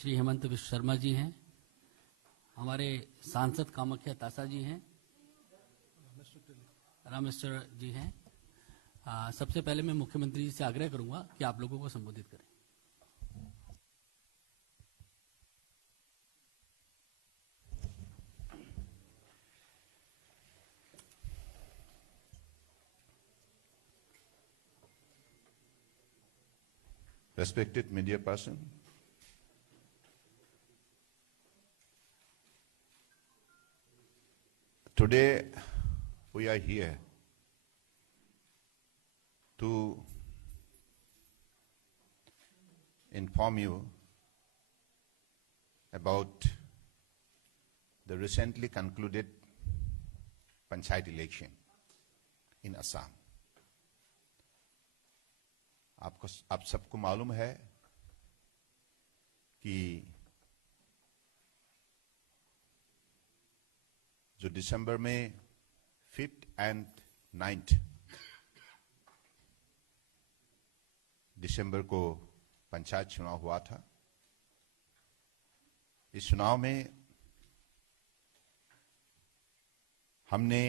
श्री हेमंत विश्व शर्मा जी हैं, हमारे सांसद कामाख्या तासा जी हैं, रामेश्वर जी हैं। सबसे पहले मैं मुख्यमंत्री जी से आग्रह करूंगा कि आप लोगों को संबोधित करें। Respected media person, today we are here to inform you about the recently concluded Panchayat election in Assam. आप सबको मालूम है कि जो दिसंबर में 5th and 9th दिसंबर को पंचायत चुनाव हुआ था। इस चुनाव में हमने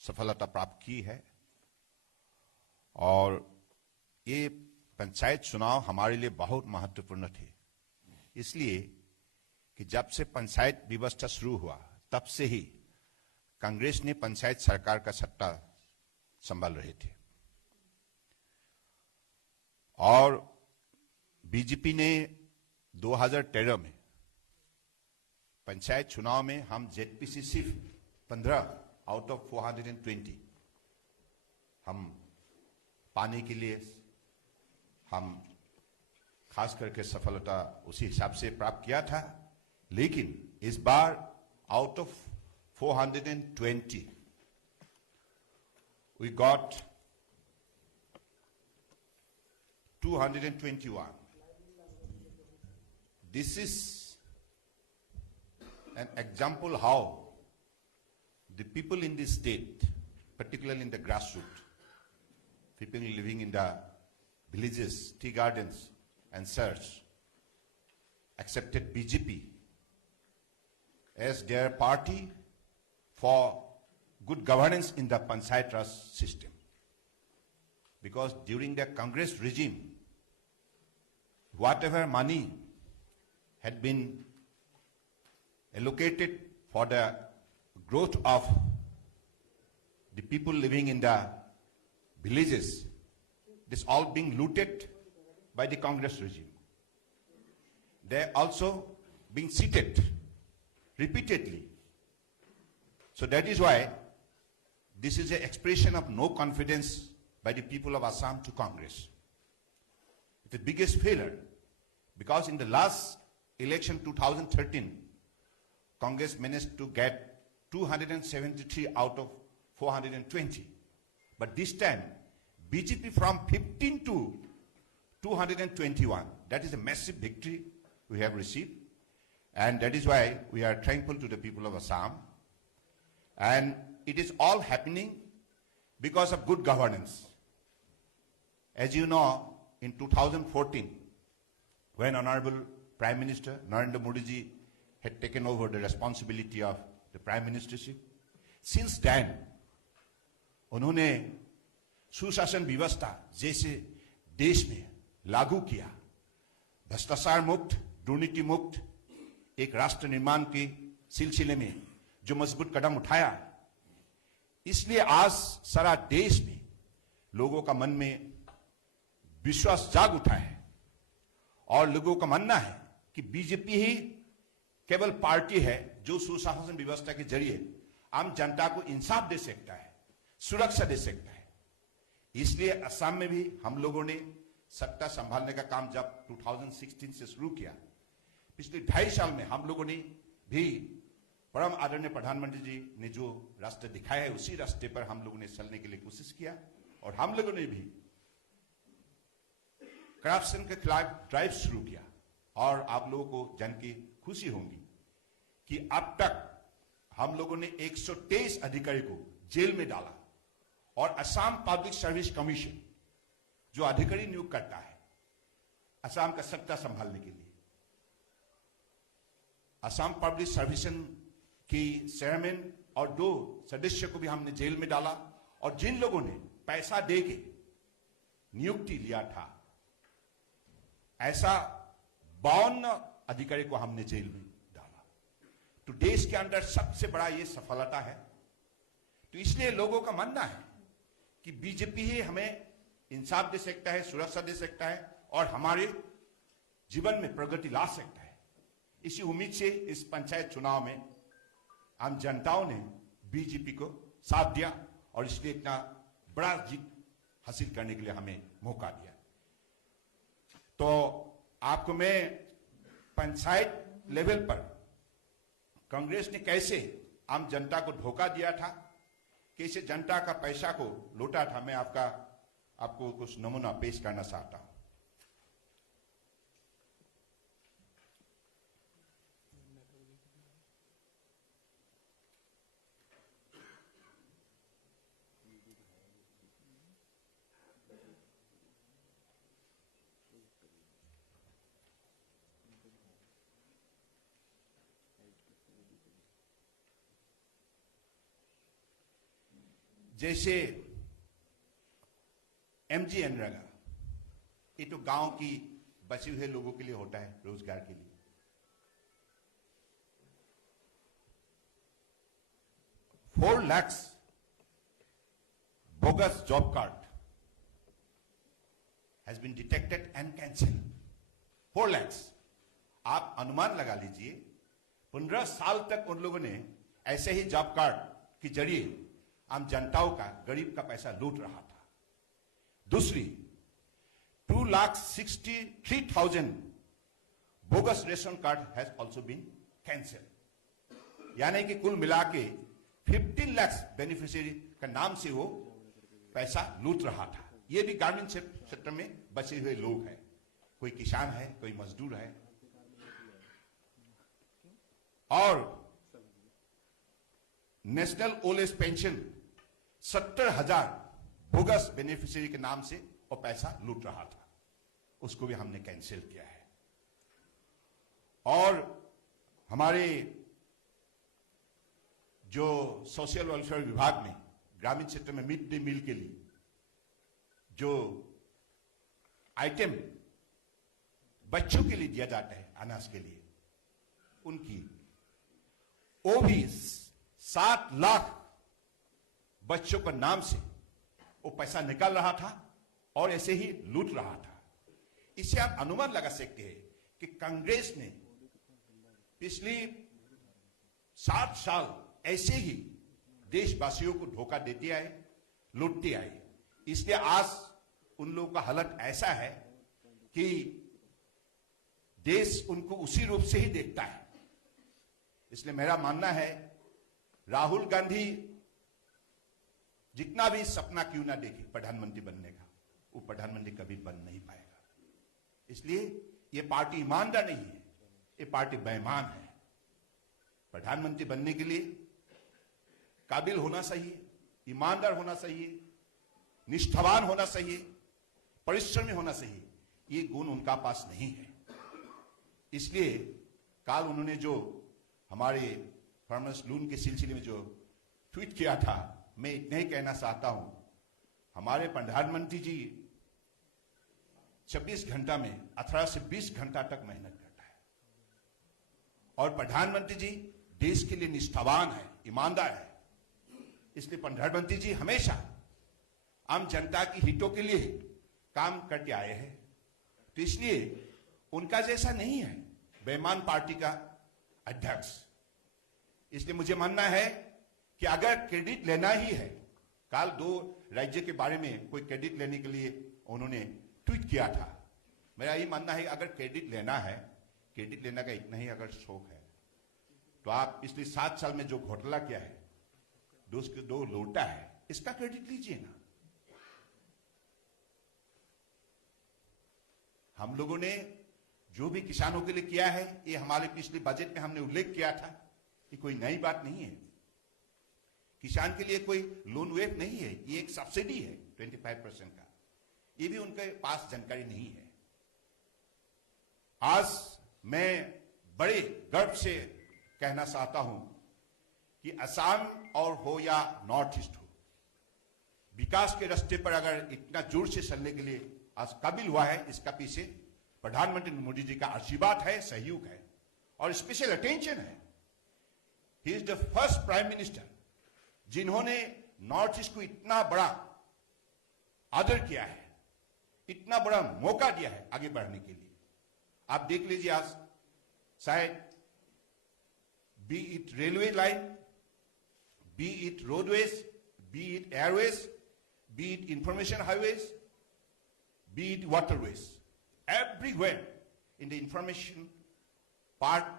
सफलता प्राप्त की है और ये पंचायत चुनाव हमारे लिए बहुत महत्वपूर्ण थे, इसलिए कि जब से पंचायत व्यवस्था शुरू हुआ तब से ही कांग्रेस ने पंचायत सरकार का सत्ता संभाल रहे थे और बीजेपी ने 2013 में पंचायत चुनाव में हम जेडपीसी सिर्फ 15 आउट ऑफ 420 हम पाने के लिए हम खास करके सफलता उसी हिसाब से प्राप्त किया था। लेकिन इस बार out of 420 we got 221. This is an example how the people in this state, particularly in the grassroots, people living in the villages, tea gardens and such, accepted BJP as their party for good governance in the Panchayat Raj system. Because during the Congress regime, whatever money had been allocated for the growth of the people living in the villages, this all being looted by the Congress regime. They also being seated repeatedly. So that is why this is an expression of no confidence by the people of Assam to Congress. It's the biggest failure because in the last election 2013, Congress managed to get 273 out of 420. But this time, BJP from 15 to 221. That is a massive victory we have received. And that is why we are thankful to the people of Assam. And it is all happening because of good governance. As you know, in 2014, when Honorable Prime Minister Narendra Modi ji had taken over the responsibility of the Prime Ministership, since then, उन्होंने सुशासन व्यवस्था जैसे देश में लागू किया, भ्रष्टाचार मुक्त, दुर्नीति मुक्त एक राष्ट्र निर्माण के सिलसिले में जो मजबूत कदम उठाया, इसलिए आज सारा देश में लोगों का मन में विश्वास जाग उठा है और लोगों का मानना है कि बीजेपी ही केवल पार्टी है जो सुशासन व्यवस्था के जरिए आम जनता को इंसाफ दे सकता है, सुरक्षा दे सकता है। इसलिए असम में भी हम लोगों ने सत्ता संभालने का काम जब 2016 से शुरू किया, पिछले 2.5 साल में हम लोगों ने भी परम आदरणीय प्रधानमंत्री जी ने जो रास्ते दिखाया है उसी रास्ते पर हम लोगों ने चलने के लिए कोशिश किया और हम लोगों ने भी करप्शन के खिलाफ ड्राइव शुरू किया। और आप लोगों को जान के खुशी होगी कि अब तक हम लोगों ने 123 अधिकारी को जेल में डाला और असम पब्लिक सर्विस कमीशन जो अधिकारी नियुक्त करता है असम का सत्ता संभालने के लिए, असम पब्लिक सर्विसन की चेयरमैन और 2 सदस्य को भी हमने जेल में डाला, और जिन लोगों ने पैसा देके नियुक्ति लिया था, ऐसा 52 अधिकारी को हमने जेल में डाला। तो देश के अंदर सबसे बड़ा ये सफलता है। तो इसलिए लोगों का मानना है कि बीजेपी ही हमें इंसाफ दे सकता है, सुरक्षा दे सकता है और हमारे जीवन में प्रगति ला सकता है। इसी उम्मीद से इस पंचायत चुनाव में आम जनताओं ने बीजेपी को साथ दिया और इसलिए इतना बड़ा जीत हासिल करने के लिए हमें मौका दिया। तो आपको मैं पंचायत लेवल पर कांग्रेस ने कैसे आम जनता को धोखा दिया था, कैसे जनता का पैसा को लूटा था, मैं आपको कुछ नमूना पेश करना चाहता हूं। जैसे एमजी मनरेगा, ये तो गांव की बचे हुए लोगों के लिए होता है, रोजगार के लिए। 4 lakh bogus job card has been detected and cancelled. 4 lakh. आप अनुमान लगा लीजिए 15 साल तक उन लोगों ने ऐसे ही जॉब कार्ड के जरिए आम जनताओं का, गरीब का पैसा लूट रहा था। दूसरी, 2,63,000 bogus ration card has also been cancel. यानी कि कुल मिला के 15 लाख बेनिफिशियरी का नाम से वो पैसा लूट रहा था। ये भी ग्रामीण क्षेत्र में बचे हुए लोग हैं, कोई किसान है, कोई मजदूर है। और national old age pension 70,000 bogus beneficiary के नाम से वो पैसा लूट रहा था, उसको भी हमने कैंसिल किया है। और हमारे जो सोशल वेलफेयर विभाग में ग्रामीण क्षेत्र में मिड डे मील के लिए जो आइटम बच्चों के लिए दिया जाता है, अनाज के लिए, उनकी वो भी 7 लाख बच्चों के नाम से वो पैसा निकाल रहा था और ऐसे ही लूट रहा था। इससे आप अनुमान लगा सकते हैं कि कांग्रेस ने पिछली 7 साल ऐसे ही देशवासियों को धोखा देते आए, लूटते आए। इसलिए आज उन लोगों का हालत ऐसा है कि देश उनको उसी रूप से ही देखता है। इसलिए मेरा मानना है, राहुल गांधी जितना भी सपना क्यों ना देखे प्रधानमंत्री बनने का, वो प्रधानमंत्री कभी बन नहीं पाएगा। इसलिए ये पार्टी ईमानदार नहीं है, ये पार्टी बेईमान है। प्रधानमंत्री बनने के लिए काबिल होना चाहिए, ईमानदार होना चाहिए, निष्ठावान होना चाहिए, परिश्रमी होना चाहिए। ये गुण उनका पास नहीं है। इसलिए कल उन्होंने जो हमारे फार्मर्स लोन के सिलसिले में जो ट्वीट किया था, मैं इतना ही कहना चाहता हूं, हमारे प्रधानमंत्री जी 26 घंटा में 18 से 20 घंटा तक मेहनत करता है और प्रधानमंत्री जी देश के लिए निष्ठावान है, ईमानदार है। इसलिए प्रधानमंत्री जी हमेशा आम जनता की हितों के लिए काम करके आए हैं। तो इसलिए उनका जैसा नहीं है बेईमान पार्टी का अध्यक्ष। इसलिए मुझे मानना है कि अगर क्रेडिट लेना ही है, कल 2 राज्य के बारे में कोई क्रेडिट लेने के लिए उन्होंने ट्वीट किया था। मेरा ये मानना है अगर क्रेडिट लेना है, क्रेडिट लेने का इतना ही अगर शौक है, तो आप पिछले 7 साल में जो घोटाला किया है, 2 लूटा है, इसका क्रेडिट लीजिए ना। हम लोगों ने जो भी किसानों के लिए किया है, ये हमारे पिछले बजट में हमने उल्लेख किया था। ये कोई नई बात नहीं है। किसान के लिए कोई लोन वेव नहीं है, ये एक सब्सिडी है 25% का। ये भी उनके पास जानकारी नहीं है। आज मैं बड़े गर्व से कहना चाहता हूं कि असम और हो या नॉर्थ ईस्ट हो, विकास के रास्ते पर अगर इतना जोर से चलने के लिए आज काबिल हुआ है, इसका पीछे प्रधानमंत्री मोदी जी का आशीर्वाद है, सहयोग है और स्पेशल अटेंशन है। He is the first prime minister जिन्होंने नॉर्थ ईस्ट को इतना बड़ा आदर किया है, इतना बड़ा मौका दिया है आगे बढ़ने के लिए। आप देख लीजिए आज शायद B it railway line, B it roadways, B it Airways, B it information highways, be it waterways, everywhere in the information part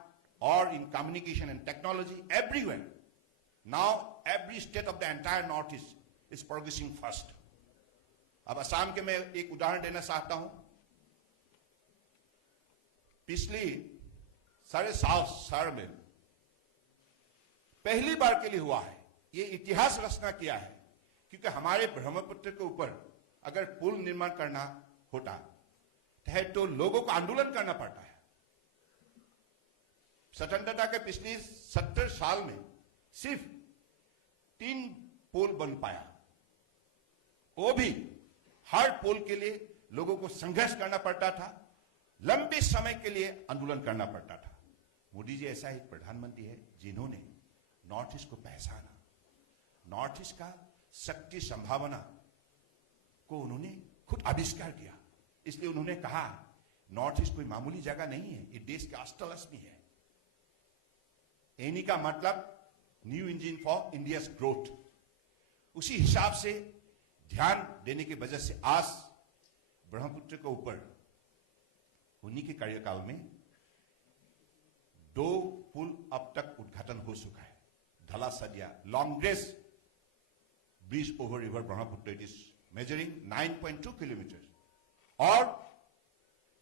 or in communication and technology, everywhere. Now every state of the entire Northeast is progressing fast. अब असम के मैं एक उदाहरण देना चाहता हूं। पिछली 7.5 साल में पहली बार के लिए हुआ है, ये इतिहास रचना किया है, क्योंकि हमारे ब्रह्मपुत्र के ऊपर अगर पुल निर्माण करना होता है तो लोगों को आंदोलन करना पड़ता है। स्वतंत्रता के पिछली 70 साल में सिर्फ 3 पुल बन पाया, वो भी हर पुल के लिए लोगों को संघर्ष करना पड़ता था, लंबे समय के लिए आंदोलन करना पड़ता था। मोदी जी ऐसा एक प्रधानमंत्री है जिन्होंने नॉर्थ ईस्ट को पहचाना, नॉर्थ ईस्ट का शक्ति संभावना को उन्होंने खुद आविष्कार किया। इसलिए उन्होंने कहा नॉर्थ ईस्ट कोई मामूली जगह नहीं है, ये देश के अष्टलक्ष्मी है। एनी का मतलब new engine for India's growth. उसी हिसाब से ध्यान देने की वजह से आज ब्रह्मपुत्र के ऊपर उन्हीं के कार्यकाल में 2 पुल अब तक उद्घाटन हो चुका है। Dhola Sadiya longest bridge over river Brahmaputra, it is measuring 9.2 kilometers, or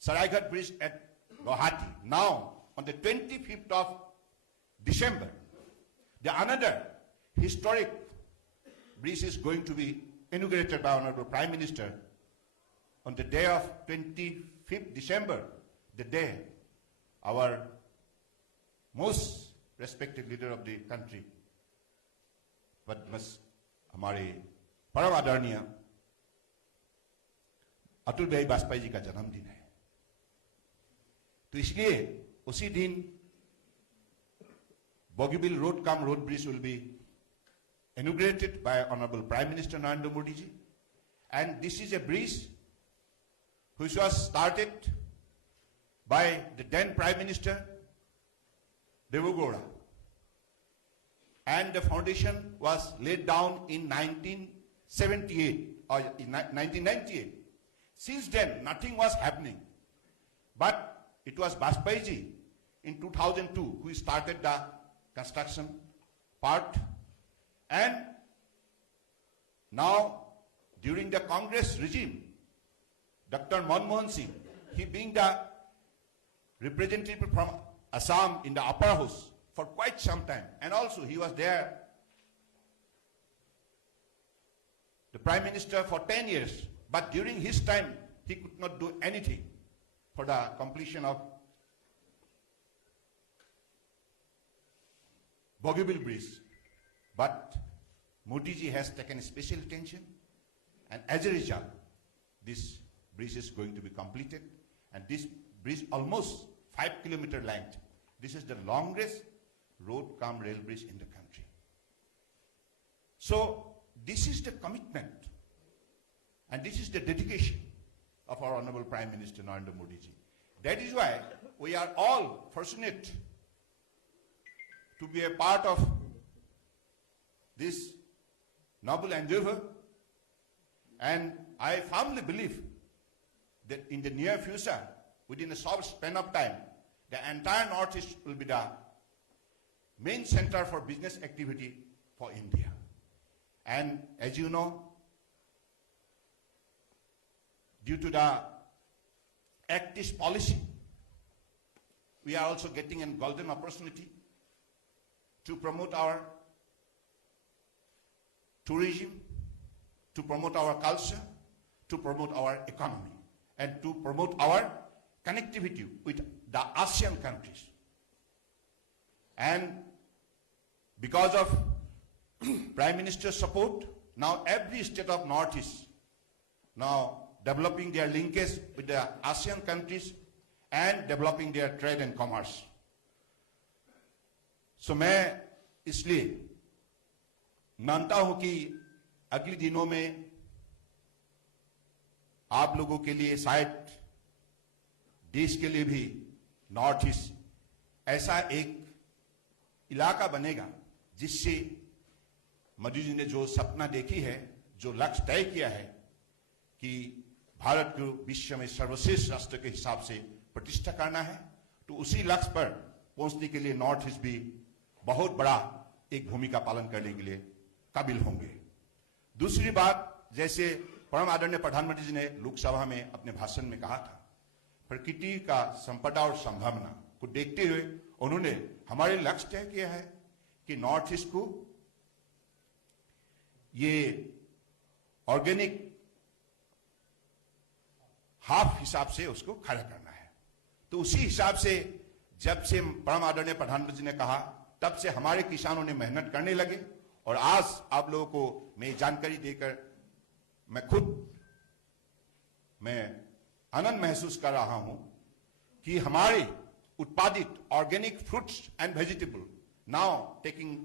Saraighat Bridge at Guwahati. Now, on the 25th of December, the another historic bridge is going to be inaugurated by Honorable Prime Minister on the day of 25th December, the day our most respected leader of the country, Padmas, हमारे परम आदरणीय अटल बिहारी वाजपेयी जी का जन्मदिन है। तो इसलिए उसी दिन Bogibeel road cum road bridge will be inaugurated by Honorable Prime Minister Narendra Modi ji, and this is a bridge which was started by the then Prime Minister Devugowda, and the foundation was laid down in 1978 or in 1998. Since then, nothing was happening. But it was Vajpayee ji in 2002 who started the construction part. And now, during the Congress regime, Dr. Manmohan Singh, he being the representative from Assam in the upper house for quite some time, and also he was there, the Prime Minister, for 10 years. But during his time, he could not do anything for the completion of Bogibeel Bridge. But Modi ji has taken special attention, and as a result, this bridge is going to be completed. And this bridge, almost 5 kilometer length, this is the longest road cum rail bridge in the country. So this is the commitment, and this is the dedication of our Honorable Prime Minister Narendra Modi ji. That is why we are all fortunate to be a part of this noble endeavor, and I firmly believe that in the near future, within a short span of time, the entire Northeast will be the main center for business activity for India. And as you know, due to the Act East policy, we are also getting a golden opportunity to promote our tourism, to promote our culture, to promote our economy, and to promote our connectivity with the ASEAN countries. And because of Prime Minister's support, now every state of Northeast now developing their linkage with the ASEAN countries and developing their trade and commerce. So मैं इसलिए मानता हूं कि अगले दिनों में आप लोगों के लिए शायद देश के लिए भी नॉर्थ ईस्ट ऐसा एक इलाका बनेगा जिससे मोदी जी ने जो सपना देखी है, जो लक्ष्य तय किया है कि भारत को विश्व में सर्वश्रेष्ठ राष्ट्र के हिसाब से प्रतिष्ठा करना है, तो उसी लक्ष्य पर पहुंचने के लिए नॉर्थ ईस्ट भी बहुत बड़ा एक भूमिका पालन करने के लिए काबिल होंगे। दूसरी बात, जैसे परम आदरणीय प्रधानमंत्री जी ने लोकसभा में अपने भाषण में कहा था, प्रकृति का संपदा और संभावना को देखते हुए उन्होंने हमारे लक्ष्य तय किया है कि नॉर्थ ईस्ट को ये ऑर्गेनिक हाफ हिसाब से उसको खड़ा करना है। तो उसी हिसाब से जब से परम आदरणीय प्रधानमंत्री ने कहा, तब से हमारे किसानों ने मेहनत करने लगे और आज आप लोगों को मैं जानकारी देकर मैं आनंद महसूस कर रहा हूं कि हमारे उत्पादित organic fruits and vegetable now taking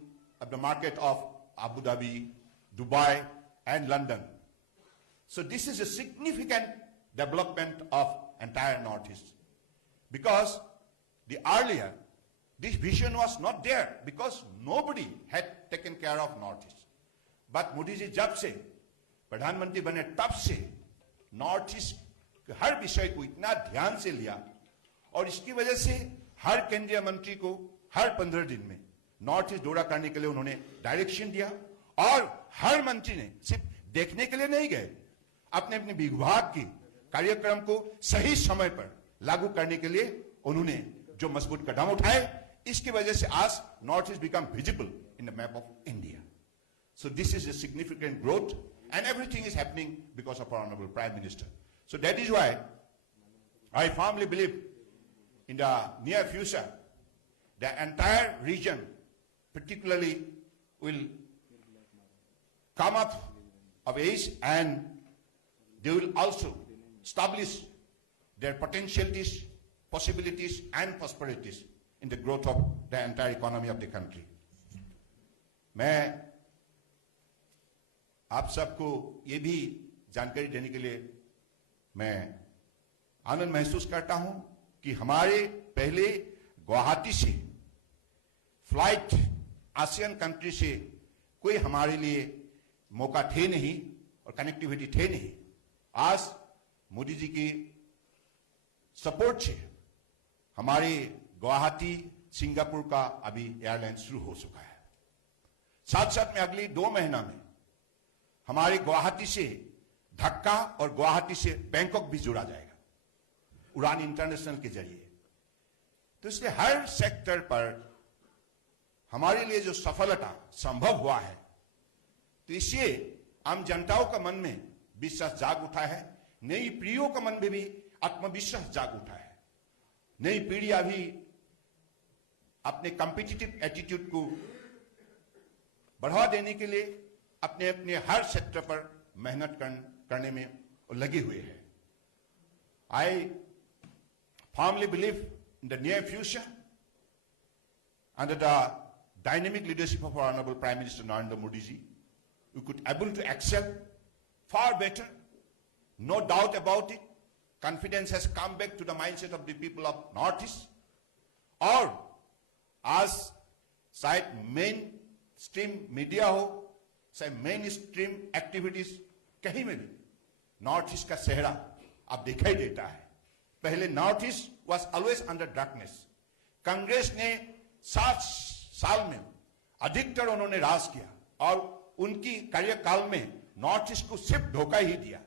up the market of Abu Dhabi, Dubai and London. So this is a significant development of entire Northeast, because the earlier this vision was not there because nobody had taken care of Northeast. But Modi ji जब से प्रधानमंत्री बने तब से north east हर विषय को इतना ध्यान से लिया और इसकी वजह से हर केंद्रीय मंत्री को हर 15 दिन में नॉर्थ ईस्ट दौरा करने के लिए उन्होंने डायरेक्शन दिया और हर मंत्री ने सिर्फ देखने के लिए नहीं गए, अपने अपने विभाग के कार्यक्रम को सही समय पर लागू करने के लिए उन्होंने जो मजबूत कदम उठाए, इसकी वजह से आज north east become visible in the map of India. So this is a significant growth and everything is happening because of our Honorable Prime Minister. So that is why I firmly believe in the near future the entire region particularly will come up of age and they will also establish their potentialities, possibilities and prosperities in the growth of the entire economy of the country. मैं आप सबको ये भी जानकारी देने के लिए मैं आनंद महसूस करता हूं कि हमारे पहले गुवाहाटी से फ्लाइट आसियान कंट्री से कोई हमारे लिए मौका थे नहीं और कनेक्टिविटी थे नहीं. आज मोदी जी की सपोर्ट से हमारे गुवाहाटी सिंगापुर का अभी एयरलाइन शुरू हो चुका है. साथ साथ में अगली 2 महीना में हमारे गुवाहाटी से ढाका और गुवाहाटी से बैंकॉक भी जोड़ा जाएगा उड़ान इंटरनेशनल के जरिए. तो इसलिए हर सेक्टर पर हमारे लिए जो सफलता संभव हुआ है, तो इससे आम जनताओं का मन में विश्वास जाग उठा है, नई पीढ़ियों का मन में भी आत्मविश्वास जाग उठा है. नई पीढ़ी अभी अपने कॉम्पिटिटिव एटीट्यूड को बढ़ावा देने के लिए अपने अपने हर सेक्टर पर मेहनत करने में लगे हुए हैं. I firmly believe in the near future, under the dynamic leadership of our Honorable Prime Minister Narendra Modi ji, we could able to excel far better. No doubt about it. Confidence has come back to the mindset of the people of Northeast. और आज शायद main stream media हो, चाहे main stream activities कहीं में भी north east का चेहरा अब दिखाई देता है. पहले north east was always under darkness. Congress ने 7 साल में अधिकतर उन्होंने राज किया और उनकी कार्यकाल में नॉर्थ ईस्ट को सिर्फ धोखा ही दिया.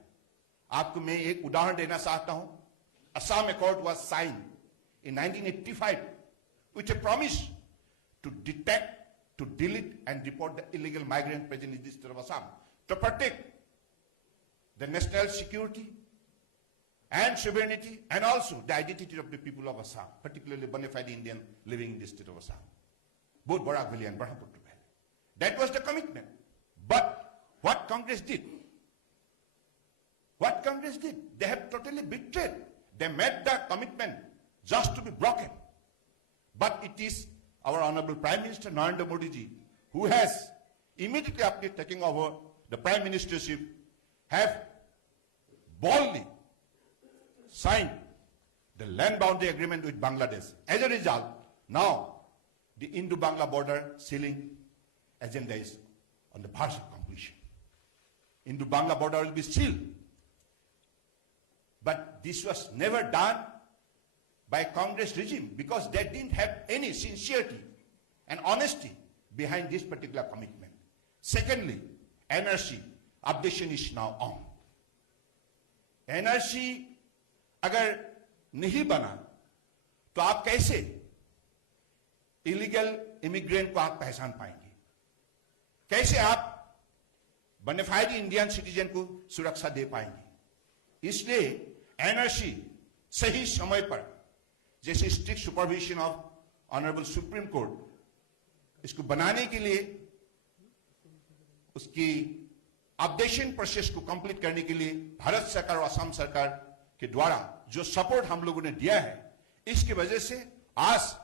आपको मैं एक उदाहरण देना चाहता हूं. Assam accord was sign in 1985 with a promise to detect, to delete and deport the illegal migrant present in the state of Assam, to protect the national security and sovereignty and also the identity of the people of Assam, particularly bona fide Indian living in the state of Assam. both Barak Valley and Brahmaputra Valley. That was the commitment. But what Congress did? What Congress did? They have totally betrayed. They made the commitment just to be broken. But it is our Honorable Prime Minister Narendra Modi ji, who has immediately after taking over the Prime Ministership, have boldly signed the land boundary agreement with Bangladesh. As a result, now the Indo-Bangla border sealing agenda is on the verge of completion. Indo-Bangla border will be sealed. But this was never done by Congress regime because they didn't have any sincerity and honesty behind this particular commitment. Secondly, NRC updation is now on. NRC अगर नहीं बना तो आप कैसे illegal immigrant को आप पहचान पाएंगे? कैसे आप बोनाफाइड इंडियन सिटीजन को सुरक्षा दे पाएंगे? इसलिए एनआरसी सही समय पर, जैसे strict supervision of honourable supreme court, इसको बनाने के लिए, उसकी अपडेशन प्रोसेस को कंप्लीट करने के लिए भारत सरकार और असम सरकार के द्वारा जो सपोर्ट हम लोगों ने दिया है, इसकी वजह से आज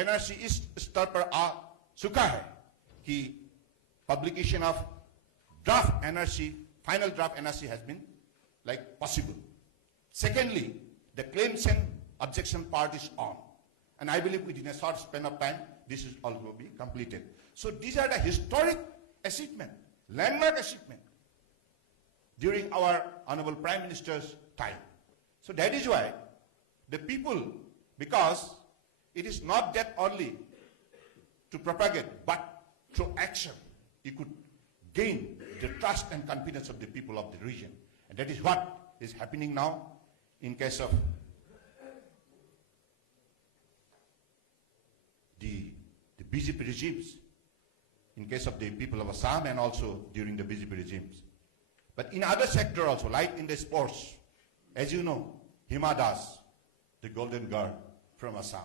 एनआरसी इस स्तर पर आ चुका है कि publication of draft NRC, final draft NRC has been like possible. Secondly, the claims and objection part is on. And I believe within a short span of time, this is also be completed. So these are the historic achievement, landmark achievement during our Honorable Prime Minister's time. So that is why the people, because it is not that only to propagate, but through action, you could gain the trust and confidence of the people of the region. And that is what is happening now in case of the BJP regimes, in case of the people of Assam and also during the BJP regimes. But in other sector also, like in the sports, as you know, Hima Das, the golden girl from Assam,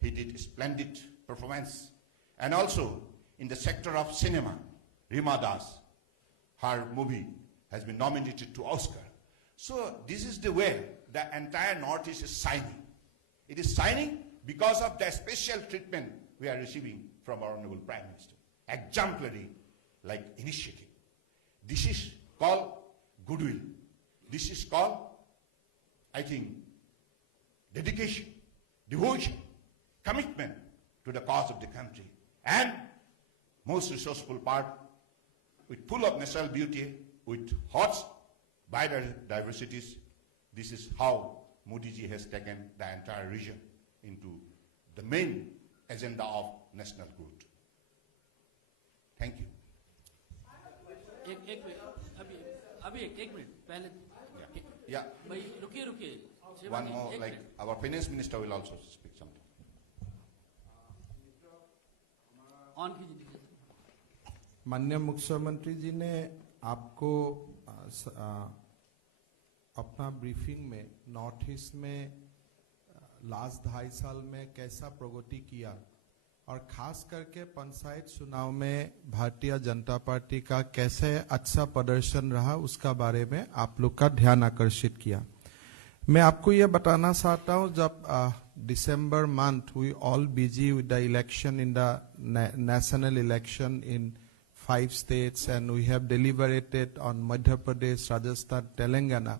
he did a splendid performance. And also in the sector of cinema, Rima Das, her movie has been nominated to Oscar. So this is the way the entire Northeast is signing. It is signing because of the special treatment we are receiving from our Honorable Prime Minister. Exemplary like initiative. This is called goodwill. This is called, I think, dedication, devotion, commitment to the cause of the country. And most resourceful part, with full of natural beauty, with hot biodiversities, this is how Modi ji has taken the entire region into the main agenda of national good. Thank you. एक minute अभी एक minute पहले Yeah. भाई रुकिए One more, like our finance minister will also speak something. On कीजिए. माननीय मुख्यमंत्री जी ने आपको अपना ब्रीफिंग में नॉर्थ ईस्ट में लास्ट 2.5 साल में कैसा प्रगति किया और खास करके पंचायत चुनाव में भारतीय जनता पार्टी का कैसे अच्छा प्रदर्शन रहा उसका बारे में आप लोग का ध्यान आकर्षित किया. मैं आपको ये बताना चाहता हूँ, जब December month we all busy with the election in the national election in 5 states and we have deliberated on Madhya Pradesh, Rajasthan, Telangana.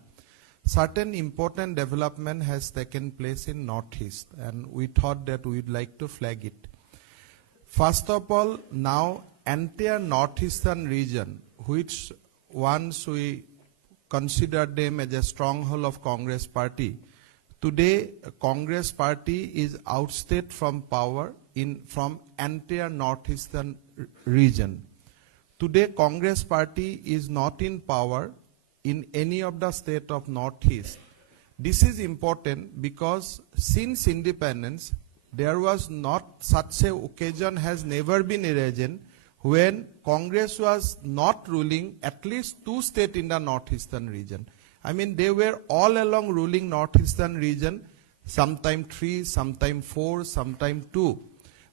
Certain important development has taken place in Northeast and we thought that we would like to flag it. First of all, now entire Northeastern region, which once we consider them as a stronghold of Congress party, today Congress party is ousted from power from entire Northeastern region. Today, Congress party is not in power in any of the state of Northeast. This is important because since independence, there was not such a occasion has never been arisen when Congress was not ruling at least 2 states in the Northeastern region. I mean, they were all along ruling Northeastern region, sometime 3, sometime 4, sometime 2.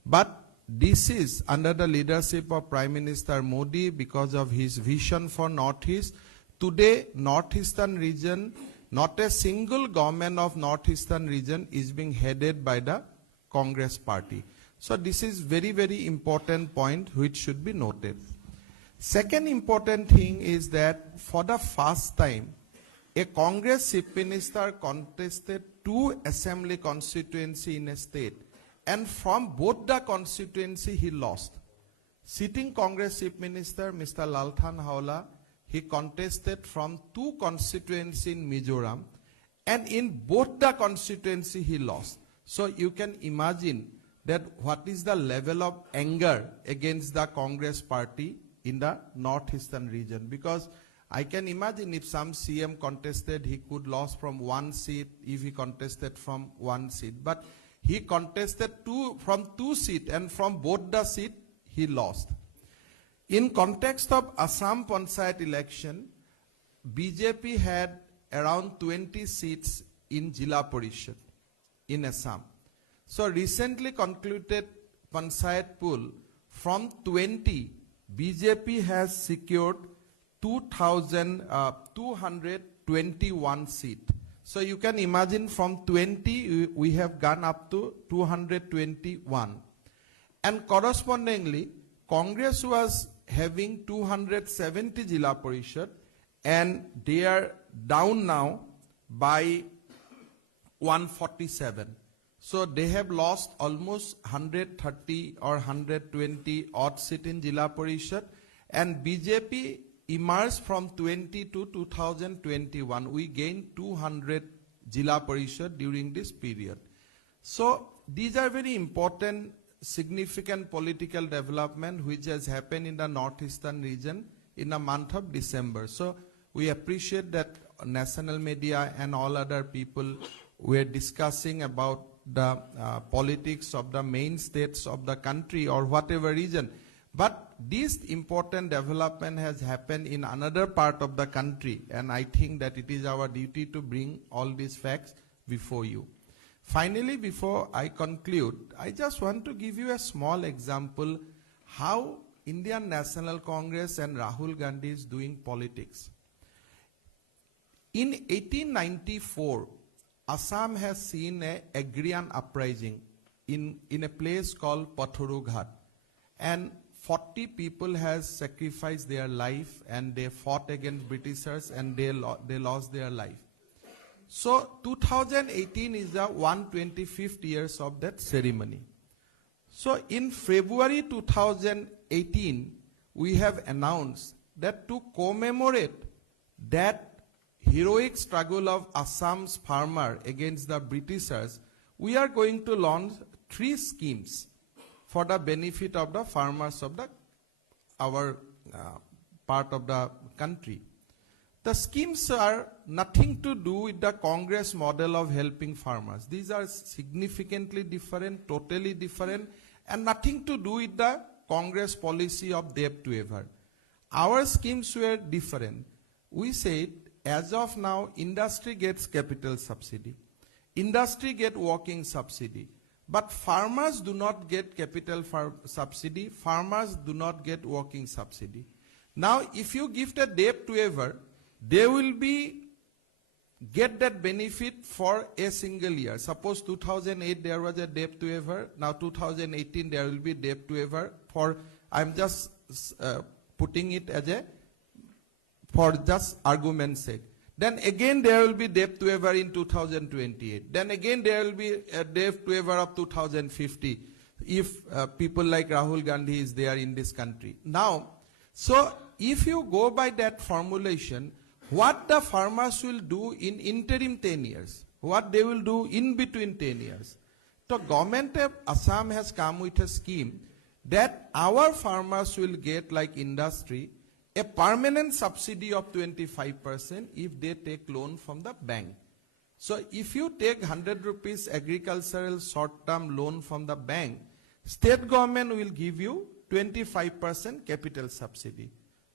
But this is under the leadership of Prime Minister Modi because of his vision for Northeast. Today, Northeastern region, not a single government of Northeastern region is being headed by the Congress party. So this is very, very important point which should be noted. Second important thing is that for the first time, a Congress chief minister contested 2 assembly constituency in a state, and from both the constituency he lost. Sitting Congress chief minister Mr. Lalthan Haula, he contested from 2 constituency in Mizoram, and in both the constituency he lost. So you can imagine that what is the level of anger against the Congress party in the Northeastern region, because I can imagine if some CM contested, he could lose from 1 seat if he contested from 1 seat. But he contested from 2 seats, and from both the seat he lost. In context of Assam Panchayat election, BJP had around 20 seats in Jila Parishad in Assam. So recently concluded Panchayat pool, from 20, BJP has secured 2,221 seats. So you can imagine from 20 we have gone up to 221. And correspondingly, Congress was having 270 Jila Parishad, and they are down now by 147. So they have lost almost 130 or 120 odd seats in Jila Parishad, and BJP emerged from 20 to 2021. We gained 200 Jila Parishad during this period. So these are very important, significant political development which has happened in the Northeastern region in the month of December. So we appreciate that national media and all other people were discussing about the politics of the main states of the country or whatever region. But this important development has happened in another part of the country, and I think that it is our duty to bring all these facts before you. Finally, before I conclude, I just want to give you a small example how Indian National Congress and Rahul Gandhi is doing politics. In 1894, Assam has seen an agrarian uprising in a place called Patharu Ghat, and 40 people has sacrificed their life, and they fought against Britishers, and they lost their life. So 2018 is the 125th years of that ceremony. So in February 2018, we have announced that to commemorate that heroic struggle of Assam's farmer against the Britishers, we are going to launch 3 schemes for the benefit of the farmers of our part of the country. The schemes are nothing to do with the Congress model of helping farmers. These are significantly different, totally different, and nothing to do with the Congress policy of debt to ever. Our schemes were different. We said, as of now, industry gets capital subsidy, industry get working subsidy, but farmers do not get capital subsidy, farmers do not get working subsidy. Now, if you give a debt to ever, they will get that benefit for a single year. Suppose 2008 there was a debt to ever, now 2018 there will be debt to ever for, I'm just putting it as for just argument's sake. Then again there will be debt to ever in 2028. Then again there will be a debt to ever of 2050 if people like Rahul Gandhi is there in this country. Now, so if you go by that formulation, what the farmers will do in interim 10 years, what they will do in between 10 years. So government of Assam has come with a scheme that our farmers will get, like industry, a permanent subsidy of 25% if they take loan from the bank. So if you take 100 rupees agricultural short-term loan from the bank, state government will give you 25% capital subsidy.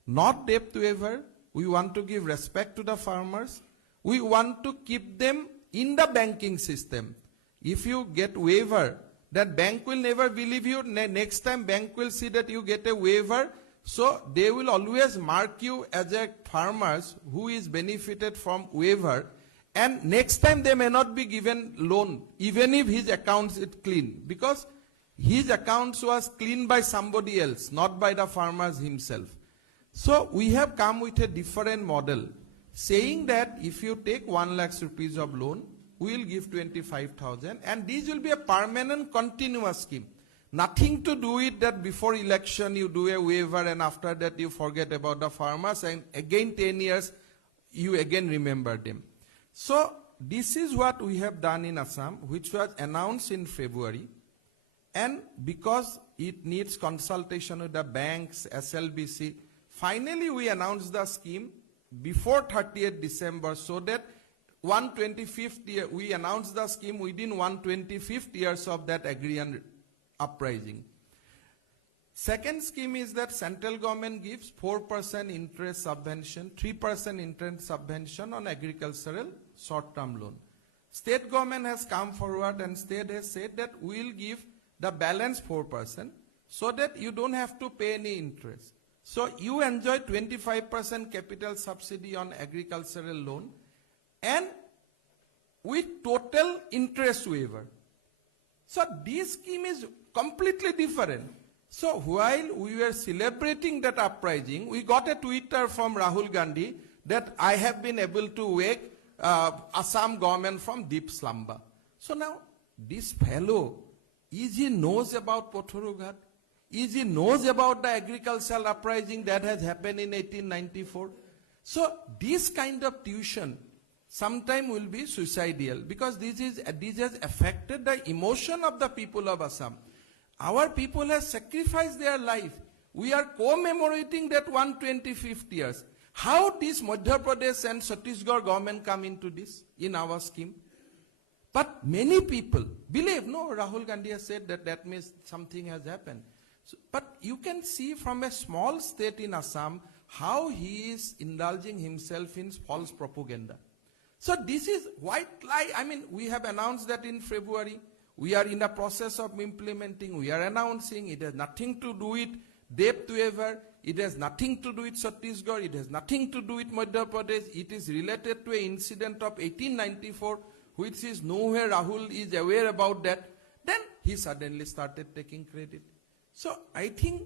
Not debt to ever. We want to give respect to the farmers. We want to keep them in the banking system. If you get waiver, that bank will never believe you. Next time bank will see that you get a waiver. So they will always mark you as a farmers who is benefited from waiver. And next time they may not be given loan, even if his accounts is clean. Because his accounts was cleaned by somebody else, not by the farmers himself. So we have come with a different model, saying that if you take 1 lakh rupees of loan, we will give 25,000, and this will be a permanent continuous scheme. Nothing to do with that before election you do a waiver and after that you forget about the farmers, and again 10 years you again remember them. So this is what we have done in Assam, which was announced in February. And because it needs consultation with the banks, SLBC, finally we announced the scheme before 30th December, so that 125th year, we announced the scheme within 125th years of that agrarian uprising. Second scheme is that central government gives 4% interest subvention, 3% interest subvention on agricultural short-term loan. State government has come forward and state has said that we will give the balance 4% so that you don't have to pay any interest. So you enjoy 25% capital subsidy on agricultural loan and with total interest waiver. So this scheme is completely different. So while we were celebrating that uprising, we got a Twitter from Rahul Gandhi that I have been able to wake Assam government from deep slumber. So now this fellow, is he knows about Pothorughat? Is he knows about the agricultural uprising that has happened in 1894? So this kind of tuition sometime will be suicidal, because this has affected the emotion of the people of Assam. Our people have sacrificed their life. We are commemorating that 125th years. How this Madhya Pradesh and Chhattisgarh government come into this in our scheme? But many people believe, no, Rahul Gandhi has said that means something has happened. So, but you can see from a small state in Assam how he is indulging himself in false propaganda. So this is white lie. I mean, we have announced that in February. We are in the process of implementing. We are announcing. It has nothing to do with debt waiver. It has nothing to do with Chhattisgarh. It has nothing to do with Madhya Pradesh. It is related to an incident of 1894, which is nowhere Rahul is aware about that. Then he suddenly started taking credit. So I think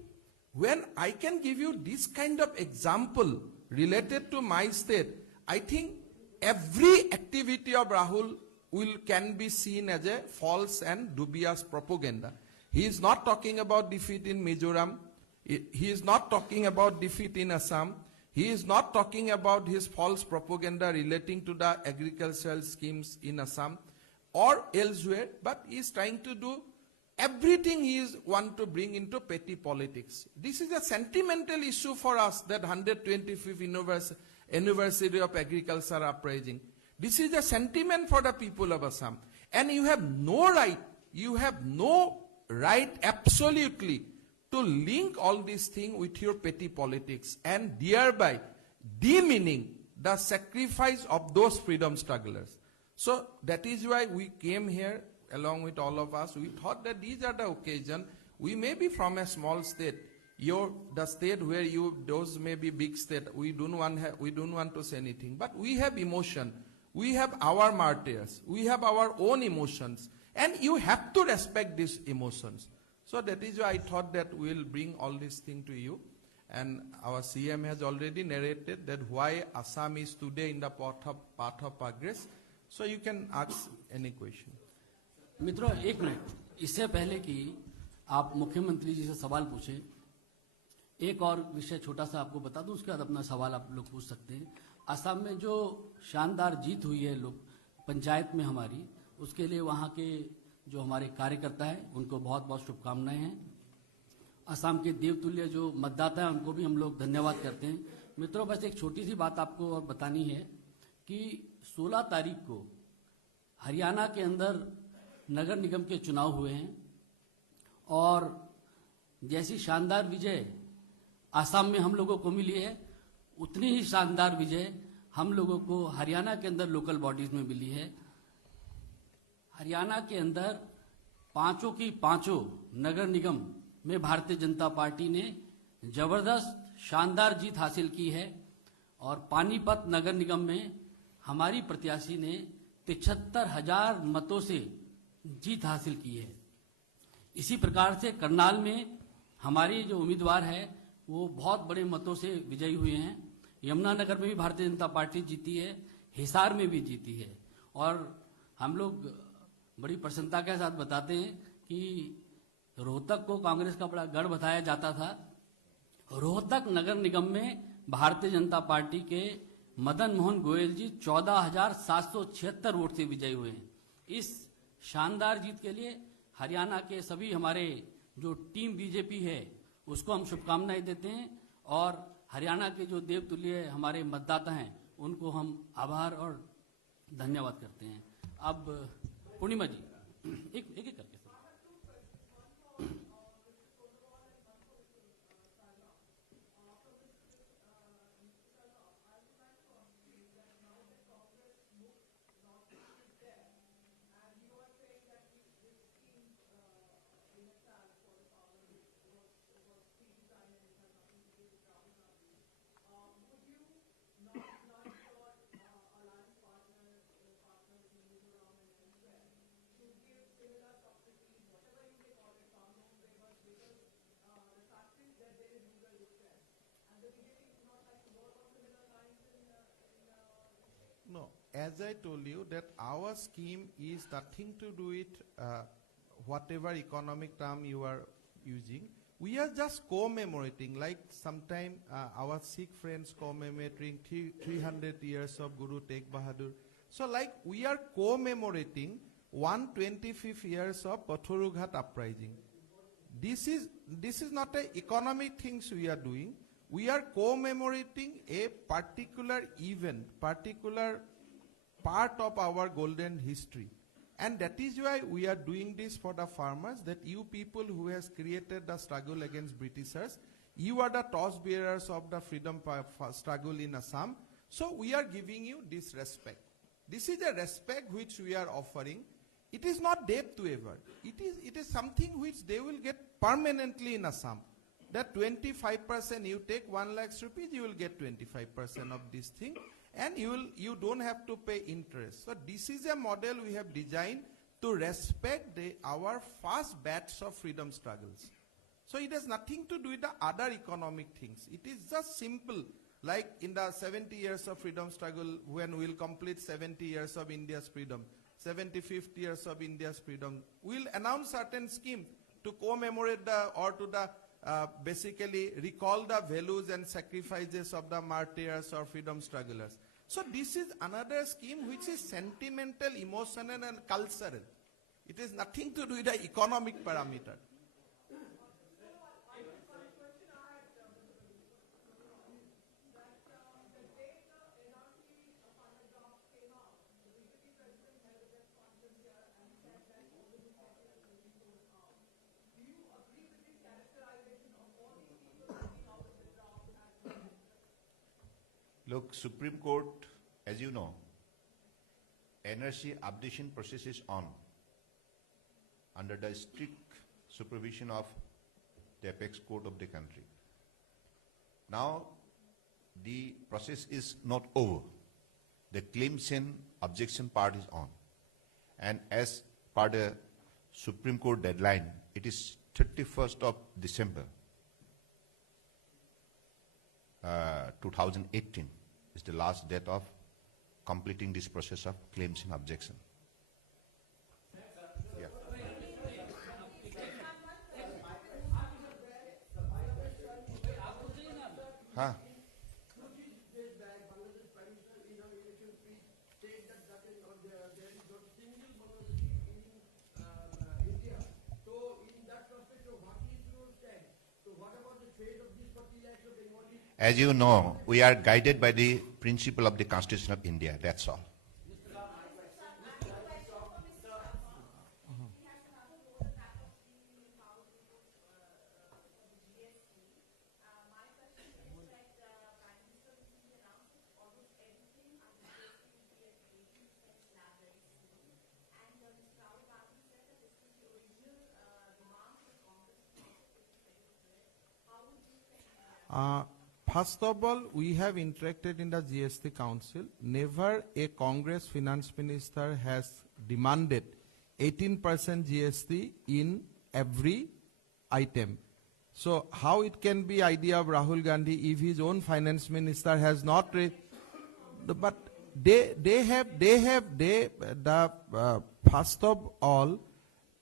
when I can give you this kind of example related to my state, I think every activity of Rahul can be seen as a false and dubious propaganda. He is not talking about defeat in Mizoram. He is not talking about defeat in Assam. He is not talking about his false propaganda relating to the agricultural schemes in Assam or elsewhere, but he is trying to do everything he is want to bring into petty politics. This is a sentimental issue for us, that 125th anniversary of agriculture uprising. This is a sentiment for the people of Assam. And you have no right absolutely to link all these things with your petty politics and thereby demeaning the sacrifice of those freedom strugglers. So that is why we came here along with all of us. We thought that these are the occasion. We may be from a small state. The state where those may be big state. We don't want to say anything. But we have emotion. We have our martyrs. We have our own emotions. And you have to respect these emotions. So that is why I thought that we will bring all these things to you. And our CM has already narrated that why Assam is today in the path of progress. So you can ask any question. मित्रों, एक minute, इससे पहले कि आप मुख्यमंत्री जी से सवाल पूछें, एक और विषय छोटा सा आपको बता दूं, उसके बाद अपना सवाल आप लोग पूछ सकते हैं। असम में जो शानदार जीत हुई है लोग पंचायत में हमारी, उसके लिए वहाँ के जो हमारे कार्यकर्ता हैं उनको बहुत बहुत शुभकामनाएं हैं। असम के देवतुल्य जो मतदाता हैं उनको भी हम लोग धन्यवाद करते हैं। मित्रों, बस एक छोटी सी बात आपको और बतानी है कि 16 तारीख को हरियाणा के अंदर नगर निगम के चुनाव हुए हैं और जैसी शानदार विजय असम में हम लोगों को मिली है, उतनी ही शानदार विजय हम लोगों को हरियाणा के अंदर लोकल बॉडीज में मिली है। हरियाणा के अंदर पांचों की पांचों नगर निगम में भारतीय जनता पार्टी ने जबरदस्त शानदार जीत हासिल की है और पानीपत नगर निगम में हमारी प्रत्याशी ने 73,000 मतों से जीत हासिल की है। इसी प्रकार से करनाल में हमारे जो उम्मीदवार है वो बहुत बड़े मतों से विजयी हुए हैं। यमुनानगर में भी भारतीय जनता पार्टी जीती है, हिसार में भी जीती है और हम लोग बड़ी प्रसन्नता के साथ बताते हैं कि रोहतक को कांग्रेस का बड़ा गढ़ बताया जाता था। रोहतक नगर निगम में भारतीय जनता पार्टी के मदन मोहन गोयल जी 14,776 वोट से विजयी हुए हैं। इस शानदार जीत के लिए हरियाणा के सभी हमारे जो टीम बीजेपी है उसको हम शुभकामनाएं देते हैं और हरियाणा के जो देवतुल्य हमारे मतदाता हैं उनको हम आभार और धन्यवाद करते हैं। अब पूर्णिमा जी एक एक करके No, as I told you that our scheme is nothing to do with whatever economic term you are using. We are just commemorating, like sometime our Sikh friends commemorating 300 years of Guru Tegh Bahadur. So like we are commemorating 125th years of Patharughat uprising. This is not a economic things we are doing. We are commemorating a particular event, particular part of our golden history. And that is why we are doing this for the farmers, that you people who has created the struggle against Britishers, you are the torch bearers of the freedom struggle in Assam. So we are giving you this respect. This is a respect which we are offering. It is not debt to ever. It is something which they will get permanently in Assam. That 25% you take 1 lakh rupees, you will get 25% of this thing, and you don't have to pay interest. So this is a model we have designed to respect our first batch of freedom struggles. So it has nothing to do with the other economic things. It is just simple, like in the 70 years of freedom struggle, when we will complete 70 years of India's freedom, 75th years of India's freedom, we will announce certain scheme to commemorate basically recall the values and sacrifices of the martyrs or freedom strugglers. So this is another scheme which is sentimental, emotional and cultural. It is nothing to do with the economic parameter. Look, Supreme Court, as you know, NRC abdication process is on under the strict supervision of the apex court of the country. Now, the process is not over. The claims and objection part is on. And as per the Supreme Court deadline, it is 31st of December 2018 is the last date of completing this process of claims and objection. Yeah. Huh? As you know, we are guided by the principle of the Constitution of India, that's all. First of all, we have interacted in the GST Council. Never a Congress finance minister has demanded 18% GST in every item. So how it can be idea of Rahul Gandhi if his own finance minister has not but first of all,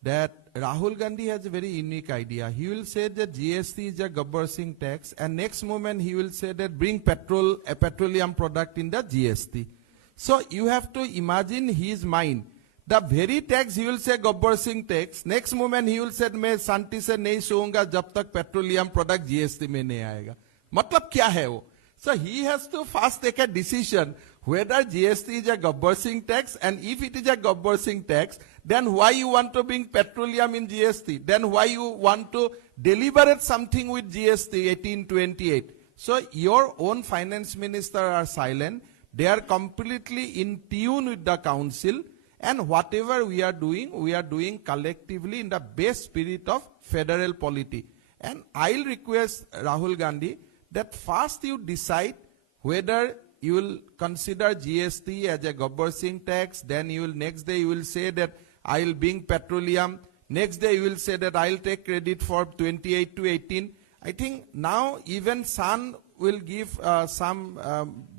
that Rahul Gandhi has a very unique idea. He will say that GST is a Gabbar Singh tax, and next moment he will say that bring a petroleum product in the GST. So you have to imagine his mind. The very tax he will say Gabbar Singh tax, next moment he will say मैं शांति से नहीं सोऊंगा जब तक petroleum product GST में नहीं आएगा. मतलब क्या है वो? So he has to first take a decision whether GST is a Gabbar Singh tax, and if it is a Gabbar Singh tax, then why you want to bring petroleum in GST? Then why you want to deliberate something with GST 1828? So your own finance minister are silent. They are completely in tune with the council, and whatever we are doing collectively in the best spirit of federal polity. And I'll request Rahul Gandhi that first you decide whether you will consider GST as a Gabbar Singh tax, then you will next day you will say that I will bring petroleum, next day you will say that I will take credit for 28 to 18. I think now even sun will give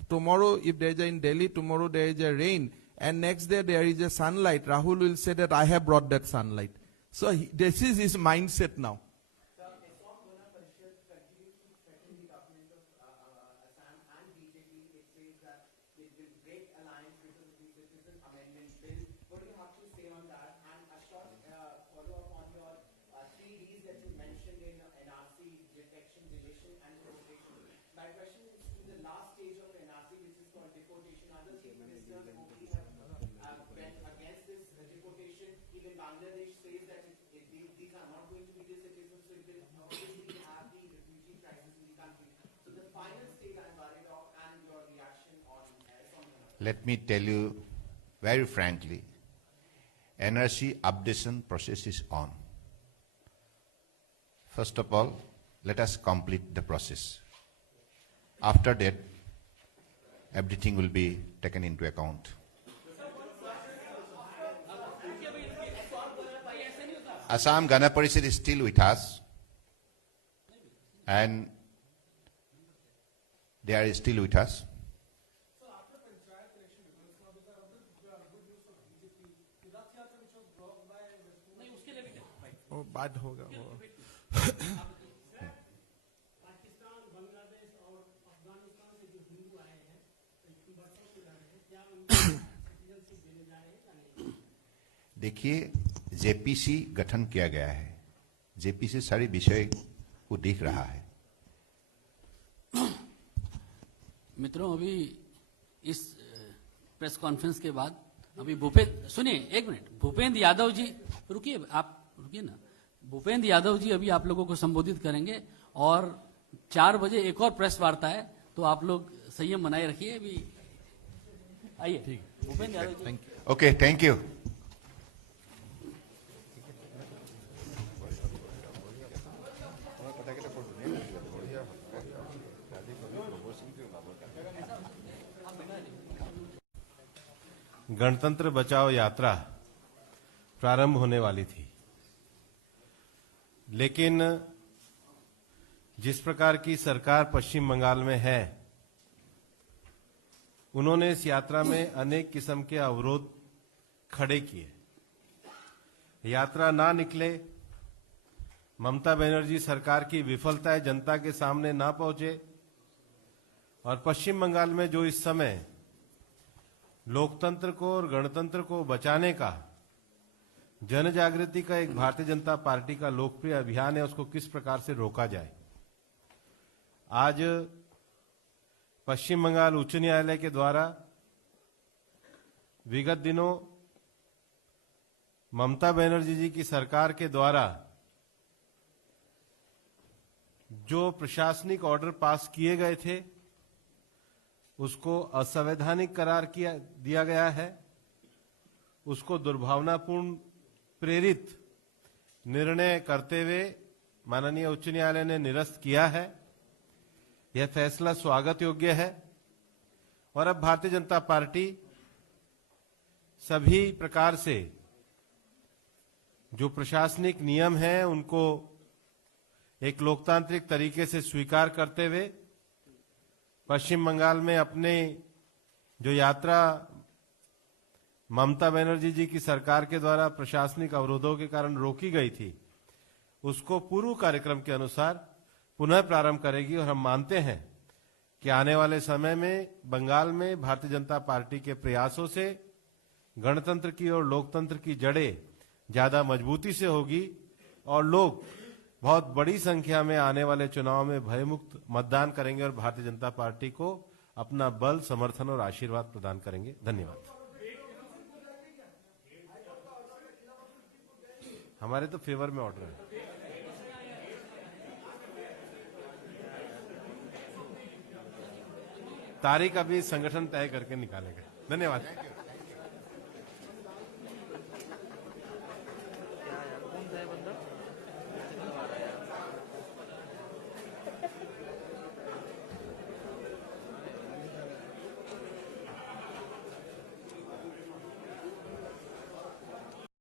tomorrow if there is in Delhi, tomorrow there is a rain, and next day there is a sunlight. Rahul will say that I have brought that sunlight. So this is his mindset now. Let me tell you very frankly, NRC updation process is on. First of all, let us complete the process. After that, everything will be taken into account. Assam Gana Parishad is still with us, and they are still with us. वो बाद होगा वो. देखिए, JPC गठन किया गया है. JPC सारे विषय को देख रहा है. मित्रों, अभी इस प्रेस कॉन्फ्रेंस के बाद अभी सुनिए एक मिनट, भूपेंद्र यादव जी रुकिए, आप रुकिए ना. भूपेंद्र यादव जी अभी आप लोगों को संबोधित करेंगे, और 4 बजे एक और प्रेस वार्ता है, तो आप लोग संयम बनाए रखिए. अभी आइए Bhupender Yadav ji. Okay, thank you. Gantantra Bachao यात्रा प्रारंभ होने वाली थी, लेकिन जिस प्रकार की सरकार पश्चिम बंगाल में है, उन्होंने इस यात्रा में अनेक किस्म के अवरोध खड़े किए. यात्रा ना निकले, ममता बनर्जी सरकार की विफलताएं जनता के सामने ना पहुंचे, और पश्चिम बंगाल में जो इस समय लोकतंत्र को और गणतंत्र को बचाने का जन जागृति का एक भारतीय जनता पार्टी का लोकप्रिय अभियान है, उसको किस प्रकार से रोका जाए. आज पश्चिम बंगाल उच्च न्यायालय के द्वारा विगत दिनों ममता बनर्जी जी की सरकार के द्वारा जो प्रशासनिक ऑर्डर पास किए गए थे, उसको असंवैधानिक करार दिया गया है. उसको दुर्भावनापूर्ण प्रेरित निर्णय करते हुए माननीय उच्च न्यायालय ने निरस्त किया है. यह फैसला स्वागत योग्य है और अब भारतीय जनता पार्टी सभी प्रकार से जो प्रशासनिक नियम हैं उनको एक लोकतांत्रिक तरीके से स्वीकार करते हुए पश्चिम बंगाल में अपने जो यात्रा ममता बनर्जी जी की सरकार के द्वारा प्रशासनिक अवरोधों के कारण रोकी गई थी, उसको पूर्व कार्यक्रम के अनुसार पुनः प्रारंभ करेगी। और हम मानते हैं कि आने वाले समय में बंगाल में भारतीय जनता पार्टी के प्रयासों से गणतंत्र की और लोकतंत्र की जड़ें ज्यादा मजबूती से होगी और लोग बहुत बड़ी संख्या में आने वाले चुनाव में भयमुक्त मतदान करेंगे और भारतीय जनता पार्टी को अपना बल, समर्थन और आशीर्वाद प्रदान करेंगे। धन्यवाद। हमारे तो फेवर में ऑर्डर है। तारीख अभी संगठन तय करके निकालेगा। धन्यवाद।